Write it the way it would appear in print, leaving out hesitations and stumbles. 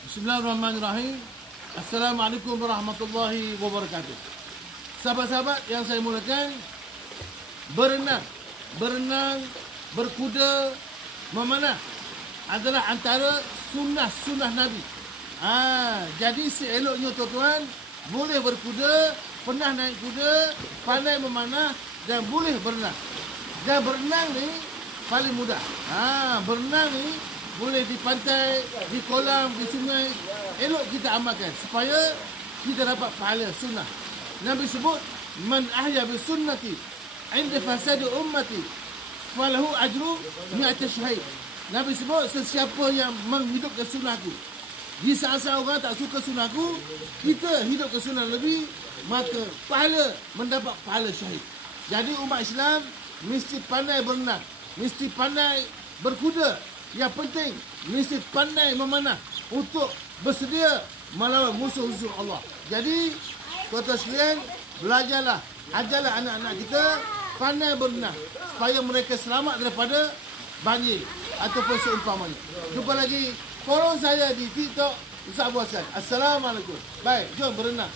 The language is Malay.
Bismillahirrahmanirrahim. Assalamualaikum warahmatullahi wabarakatuh. Sahabat-sahabat yang saya mulakan, berenang, berkuda, memanah adalah antara sunnah Nabi. Jadi seeloknya tuan-tuan boleh berkuda, pernah naik kuda, pandai memanah dan boleh berenang. Dan berenang ni paling mudah. Berenang ni boleh di pantai, di kolam, di sungai. Elok kita amalkan supaya kita dapat pahala sunnah. Nabi sebut, man ahya bi sunnati inda fasadi ummati falahu ajru mi'at syahid. Nabi sebut, sesiapa yang menghidupkan sunnahku, di saat-saat orang tak suka sunnahku, kita hidupkan sunnah Nabi, maka mendapat pahala syahid. Jadi umat Islam mesti pandai berenang, mesti pandai berkuda. Yang penting mesti pandai memanah untuk bersedia melawan musuh-musuh Allah. Jadi tuan-tuan sekalian, belajarlah, ajarlah anak-anak kita pandai berenang supaya mereka selamat daripada banjir ataupun seumpamanya. Jumpa lagi, follow saya di TikTok Ustaz Abu Hassan. Assalamualaikum. Baik, jom berenang.